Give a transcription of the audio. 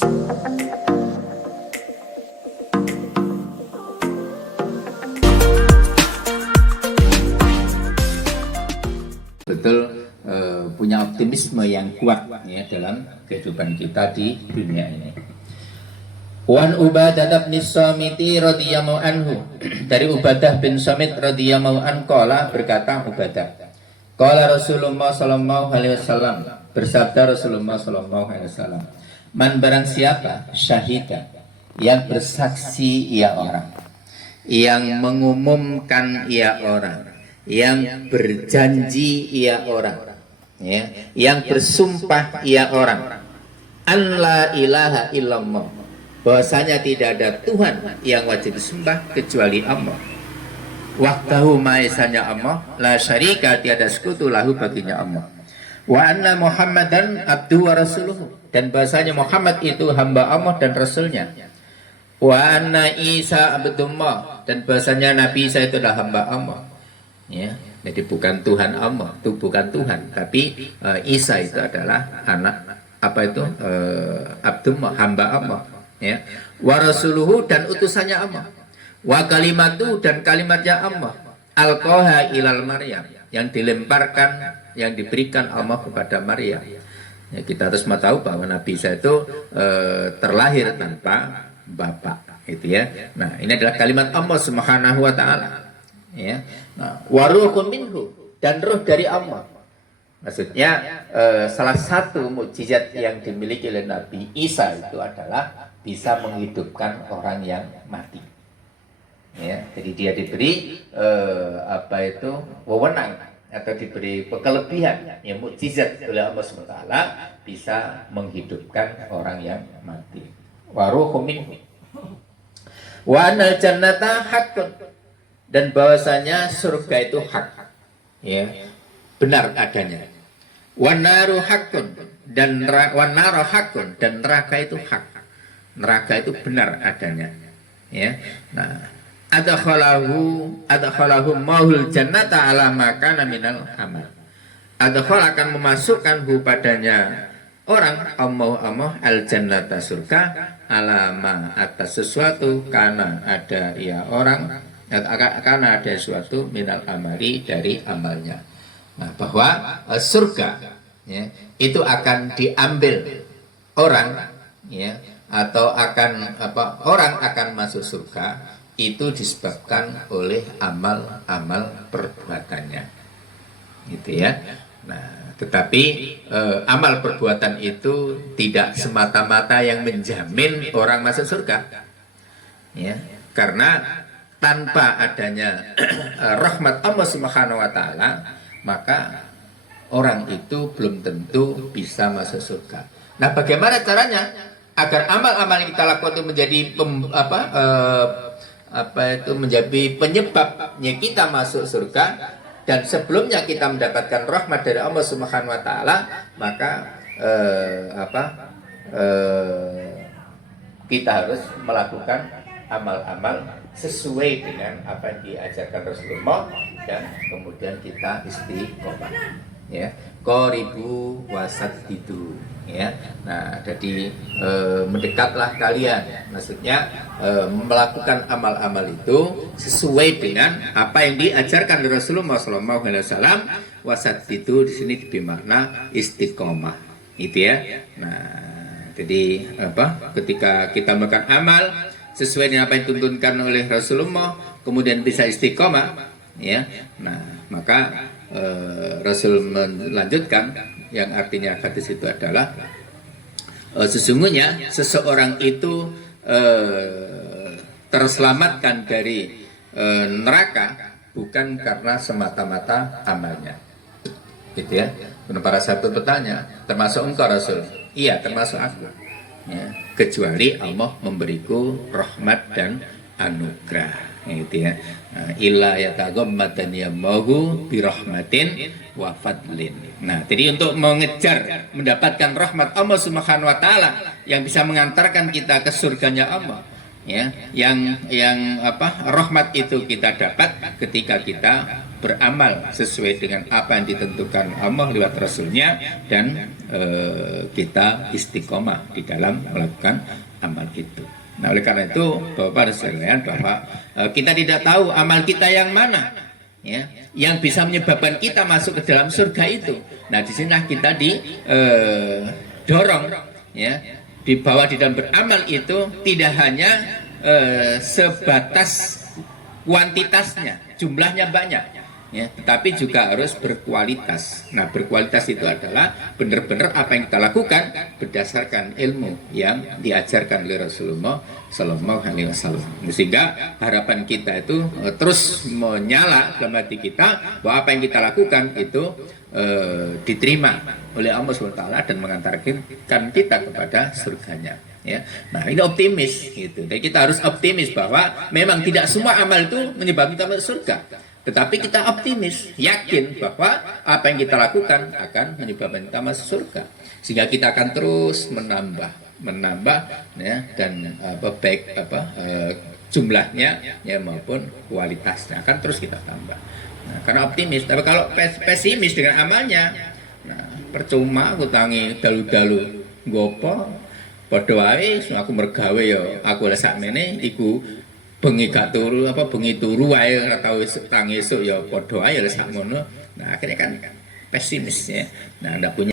Betul punya optimisme yang kuat ya dalam kehidupan kita di dunia ini. Wan Ubadah bin Samiti radhiyallahu anhu, dari Ubadah bin Samit radhiyallahu anhu berkata Ubadah, qala Rasulullah sallallahu alaihi wasallam, bersabda Rasulullah sallallahu alaihi wasallam, man barang siapa syahida, yang bersaksi ia orang, yang mengumumkan ia orang, yang berjanji ia orang, ya, yang bersumpah ia orang, an la ilaha illallah, bahwasanya tidak ada Tuhan yang wajib disembah kecuali Allah, wahdahu maesanya Allah, la syarika, tiada sekutu lahu baginya Allah, wa anna Muhammadan abduhu wa rasuluhu, dan bahwasanya Muhammad itu hamba Allah dan rasulnya, wa anna Isa abdullah, dan bahwasanya Nabi Isa itu adalah hamba Allah. Ya, jadi bukan Tuhan Allah, itu bukan Tuhan, tapi Isa itu adalah anak Abdullah, hamba Allah, ya. Wa rasuluhu, dan utusannya Allah, wa kalimatu, dan kalimatnya Allah, alqaha ilal Maryam, yang dilemparkan, yang diberikan Allah kepada Maryam. Ya, kita harus tahu bahwa Nabi Isa itu terlahir tanpa bapak, gitu ya. Nah, ini adalah kalimat Allah Subhanahu wa taala. Ya, nah, waruhun minhu, dan roh dari Allah. Maksudnya salah satu mukjizat yang dimiliki oleh Nabi Isa itu adalah bisa menghidupkan orang yang mati. Ya, jadi dia diberi wewenang atau diberi kelebihan yang mukjizat oleh Allah SWT, bisa menghidupkan orang yang mati. Waruhun minhu. Wa anal jannata haqqun, dan bahwasanya surga itu hak, ya, benar adanya. Wanaru hakun, dan wanaru hakun, dan neraka itu hak, neraka itu benar adanya, ya. Nah, adkhalahu mahul jannata ala makana minal amal, adkhal akan memasukkan hu padanya orang Allah al jannata surga, alama atas sesuatu, karena ada ia orang, karena ada suatu minal amali, dari amalnya. Nah, bahwa surga, ya, itu akan diambil orang, ya, atau orang akan masuk surga itu disebabkan oleh amal-amal perbuatannya, gitu ya. Nah, tetapi amal perbuatan itu tidak semata-mata yang menjamin orang masuk surga, ya, karena tanpa adanya rahmat Allah Subhanahu wa taala, maka orang itu belum tentu bisa masuk surga. Nah, bagaimana caranya agar amal-amal yang kita lakukan itu menjadi menjadi penyebabnya kita masuk surga, dan sebelumnya kita mendapatkan rahmat dari Allah Subhanahu wa taala, maka kita harus melakukan amal-amal sesuai dengan apa yang diajarkan Rasulullah, dan kemudian kita istiqomah, ya, qoribu wasadidu, ya. Nah, jadi mendekatlah kalian, maksudnya melakukan amal-amal itu sesuai dengan apa yang diajarkan Rasulullah SAW. Wasadidu di sini bermakna istiqomah, gitu ya. Nah, jadi ketika kita melakukan amal sesuai dengan apa yang dituntunkan oleh Rasulullah, kemudian bisa istiqomah, ya. Nah, maka Rasul melanjutkan, yang artinya hadis itu adalah sesungguhnya seseorang itu terselamatkan dari neraka bukan karena semata-mata amalnya, gitu ya. Para sahabat bertanya, termasuk engkau Rasul? Iya, termasuk aku, ya, kecuali Allah memberiku rahmat dan anugerah, gitu ya. Illa yataghammadani Allahu birahmatin wa fadlin. Nah, jadi untuk mengejar mendapatkan rahmat Allah Subhanahu wa taala yang bisa mengantarkan kita ke surganya Allah, ya, yang rahmat itu kita dapat ketika kita beramal sesuai dengan apa yang ditentukan Allah lewat Rasulnya, dan kita istiqomah di dalam melakukan amal itu. Nah, oleh karena itu Bapak dan sekalian, bahwa kita tidak tahu amal kita yang mana, ya, yang bisa menyebabkan kita masuk ke dalam surga itu. Nah, di sini kita didorong, ya, dibawa di dalam beramal itu tidak hanya sebatas kuantitasnya, jumlahnya banyak, ya, tetapi juga harus berkualitas. Nah, berkualitas itu adalah benar-benar apa yang kita lakukan berdasarkan ilmu yang diajarkan oleh Rasulullah Sallallahu Alaihi Wasallam. Sehingga harapan kita itu terus menyala dalam hati kita bahwa apa yang kita lakukan itu diterima oleh Allah SWT dan mengantarkan kita kepada surganya. Ya, nah ini optimis gitu. Jadi kita harus optimis bahwa memang tidak semua amal itu menyebabkan kita masuk surga. Tetapi kita optimis, yakin bahwa apa yang kita lakukan akan menyebabkan kita masuk surga. Sehingga kita akan terus menambah, ya, dan baik jumlahnya, ya, maupun kualitasnya akan terus kita tambah. Nah, karena optimis. Tapi kalau pesimis dengan amalnya, nah, percuma aku tangi dalu-dalu gopo, padha wae aku mergawe ya aku lek sakmene iku bengi gak turu bengi turu wae ora tau tangi esuk ya padha wae lek sakmono. Nah, akhirnya kan pesimis, ya. Nah, ndak punya